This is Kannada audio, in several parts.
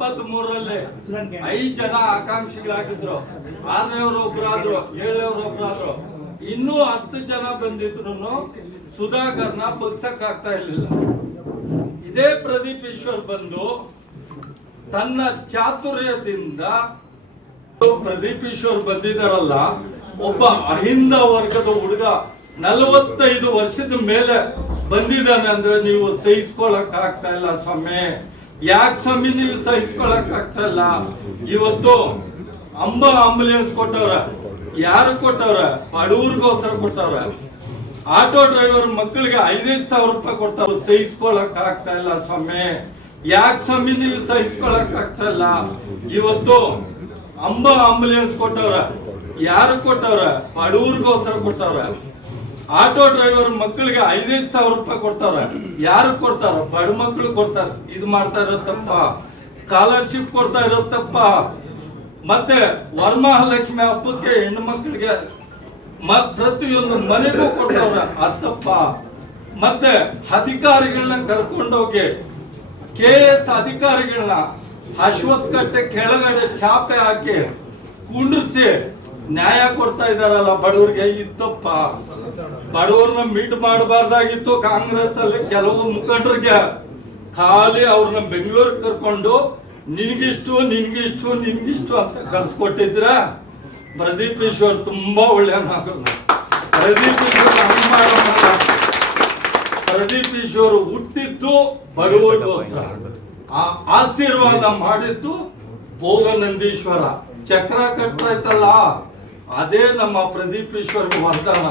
2023ರಲ್ಲಿ 5 ಜನ ಆಕಾಂಕ್ಷಿಗಳಾಗಿದ್ರು. 6ನೇವರು ಒಬ್ರಾದ್ರು, 7ನೇವರು ಒಬ್ರಾದ್ರು. ಇನ್ನೂ 10 ಜನ ಬಂದಿದ್ರು ಸುಧಾಕರ್ನ ಬಗ್ಸಕ್ ಆಗ್ತಾ ಇರ್ಲಿಲ್ಲ. ಇದೇ ಪ್ರದೀಪ್ ಈಶ್ವರ್ ಬಂದು ತನ್ನ ಚಾತುರ್ಯದಿಂದ ಪ್ರದೀಪ್ ಈಶ್ವರ್ ಬಂದಿದಾರಲ್ಲ, ಒಬ್ಬ ಅಹಿಂದ ವರ್ಗದ ಹುಡುಗ 45 ವರ್ಷದ ಮೇಲೆ ಬಂದಿದ್ದಾನೆ ಅಂದ್ರೆ ನೀವು ಸಹಿಸ್ಕೊಳಕ್ ಆಗ್ತಾ ಇಲ್ಲ ಸ್ವಾಮಿ. ಯಾಕೆ ಸ್ವಾಮಿ ನೀವು ಸಹಿಸ್ಕೊಳಕ್ ಆಗ್ತಾ ಇಲ್ಲ? ಇವತ್ತು ಆಂಬುಲೆನ್ಸ್ ಕೊಟ್ಟವ್ರ, ಯಾರು ಕೊಟ್ಟವ್ರ? ಬಡವ್ರಿಗೋಸ್ಕರ ಕೊಟ್ಟವ್ರ. ಆಟೋ ಡ್ರೈವರ್ ಮಕ್ಕಳಿಗೆ 5,000 ರೂಪಾಯಿ ಕೊಡ್ತಾವ್ರ. ಸಹಿಸ್ಕೊಳಕ್ ಆಗ್ತಾ ಇಲ್ಲ ಸ್ವಾಮಿ. ಯಾಕೆ ಸ್ವಾಮಿ ನೀವು ಸಹಿಸ್ಕೊಳಕ್ ಆಗ್ತಾ ಇಲ್ಲ? ಇವತ್ತು ಆಂಬುಲೆನ್ಸ್ ಕೊಟ್ಟವ್ರ, ಯಾರು ಕೊಟ್ಟವ್ರ? ಬಡವ್ರಿಗೋಸ್ಕರ ಕೊಟ್ಟವ್ರ. ಆಟೋ ಡ್ರೈವರ್ ಮಕ್ಕಳಿಗೆ 5,000 ರೂಪಾಯಿ ಕೊಡ್ತಾರ. ಯಾರು ಕೊಡ್ತಾರ? ಬಡ ಮಕ್ಕಳು ಕೊಡ್ತಾರ. ಇದು ಮಾಡ್ತಾ ಇರತ್ತಪ್ಪ. ಸ್ಕಾಲರ್ಶಿಪ್ ಕೊಡ್ತಾ ಇರತ್ತಪ್ಪ. ಮತ್ತೆ ವರಮಹಾಲಕ್ಷ್ಮಿ ಹಬ್ಬಕ್ಕೆ ಹೆಣ್ಣು ಮಕ್ಕಳಿಗೆ ಪ್ರತಿಯೊಂದು ಮನೆಗೂ ಕೊಡ್ತಾವ್ರ. ಅತ್ತಪ್ಪ. ಮತ್ತೆ ಅಧಿಕಾರಿಗಳನ್ನ ಕರ್ಕೊಂಡೋಗಿ KS ಅಧಿಕಾರಿಗಳನ್ನ ಅಶ್ವತ್ಥ ಕಟ್ಟೆ ಕೆಳಗಡೆ ಚಾಪೆ ಹಾಕಿ ಕುಂಡ್ರಿಸಿ ನ್ಯಾಯ ಕೊಡ್ತಾ ಇದಾರಲ್ಲ ಬಡವರಿಗೆ. ಇತ್ತಪ್ಪ. ಬಡವರನ್ನ ಮೀಟ್ ಮಾಡಬಾರ್ದಾಗಿತ್ತು. ಕಾಂಗ್ರೆಸ್ ಅಲ್ಲಿ ಕೆಲವು ಮುಖಂಡರಿಗೆ ಖಾಲಿ ಅವ್ರನ್ನ ಬೆಂಗಳೂರಿಗೆ ಕರ್ಕೊಂಡು ನಿನ್ಗಿಷ್ಟು ಅಂತ ಕಳ್ಸಿಕೊಟ್ಟಿದ್ರ. ಪ್ರದೀಪ್ ಈಶ್ವರ್ ತುಂಬಾ ಒಳ್ಳೆಯ ನಾಗರು. ಪ್ರದೀಪ್ ಈಶ್ವರ್ ಹುಟ್ಟಿದ್ದು ಬಡವರಿಗೋಸ್ಕರ, ಆಶೀರ್ವಾದ ಮಾಡಿದ್ದು ಭೋಗನಂದೀಶ್ವರ. ಚಕ್ರ ಕಟ್ಟೈತಲ್ಲ, ಅದೇ ನಮ್ಮ ಪ್ರದೀಪ್ ಈಶ್ವರ್ ವರದಾನ.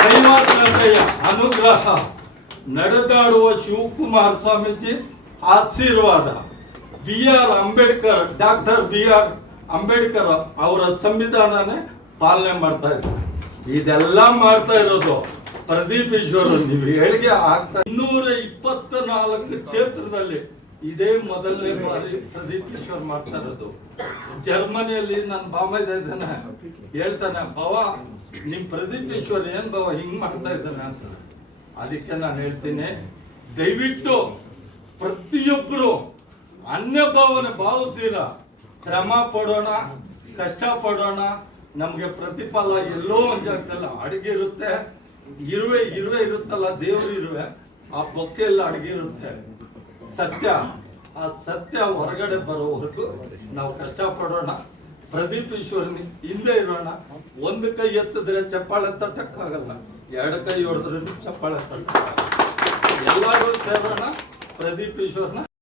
ಕೈವಾಸನಯ್ಯ ಅನುಗ್ರಹ, ನಡೆದಾಡುವ ಶಿವಕುಮಾರ ಸ್ವಾಮೀಜಿ ಆಶೀರ್ವಾದ, ಡಾಕ್ಟರ್ BR ಅಂಬೇಡ್ಕರ್ ಅವರ ಸಂವಿಧಾನನೇ ಪಾಲನೆ ಮಾಡ್ತಾ ಇದ್ದಾರೆ. ಇದೆಲ್ಲ ಮಾಡ್ತಾ ಇರೋದು ಪ್ರದೀಪ್ ಈಶ್ವರ್. ನೀವು ಹೇಳಿಕೆ ಆಗ್ತಾ 224 ಕ್ಷೇತ್ರದಲ್ಲಿ ಇದೇ ಮೊದಲನೇ ಬಾರಿ ಪ್ರದೀಪ್ ಈಶ್ವರ್ ಮಾಡ್ತಾ ಇರೋದು. ಜರ್ಮನಿಯಲ್ಲಿ ನನ್ನ ಬಾಮೈದ ಇದ್ದಾನೆ, ಹೇಳ್ತಾನೆ, ಭಾವ ನಿಮ್ ಪ್ರದೀಪ್ ಈಶ್ವರ್ ಏನ್ ಭಾವ ಹಿಂಗ್ ಮಾಡ್ತಾ ಇದ್ದಾನೆ ಅಂತ. ಅದಕ್ಕೆ ನಾನು ಹೇಳ್ತೀನಿ, ದಯವಿಟ್ಟು ಪ್ರತಿಯೊಬ್ಬರು ಅನ್ಯ ಭಾವನೆ ಭಾವಿಸ್ತೀರ, ಶ್ರಮ ಪಡೋಣ, ಕಷ್ಟ ಪಡೋಣ. ನಮ್ಗೆ ಪ್ರತಿಫಲ ಎಲ್ಲೋ ಒಂದ್ ಜಾಗದಲ್ಲಿ ಅಡಿಗೆ ಇರುತ್ತೆ. ಇರುವೆ ಇರುತ್ತಲ್ಲ, ದೇವ್ರ ಇರುವೆ, ಆ ಬೊಕ್ಕೆಲ್ಲ ಅಡಿಗೆ ಇರುತ್ತೆ. ಸತ್ಯ, ಆ ಸತ್ಯ ಹೊರಗಡೆ ಬರೋವರೆಗೂ ನಾವು ಕಷ್ಟ ಪಡೋಣ. ಪ್ರದೀಪ್ ಈಶ್ವರ್ನಿ ಹಿಂದೆ ಇರೋಣ. ಒಂದು ಕೈ ಎತ್ತಿದ್ರೆ ಚಪ್ಪಾಳೆ ತಟ್ಟಕ್ಕಾಗಲ್ಲ, 2 ಕೈ ಹೊಡೆದ್ರೆ ಚಪ್ಪಾಳೆ ತಟ್ಟಕ್ಕಾಗಲ್ಲ. ಎಲ್ಲರೂ ಸೇರೋಣ ಪ್ರದೀಪ್ ಈಶ್ವರ್ನ.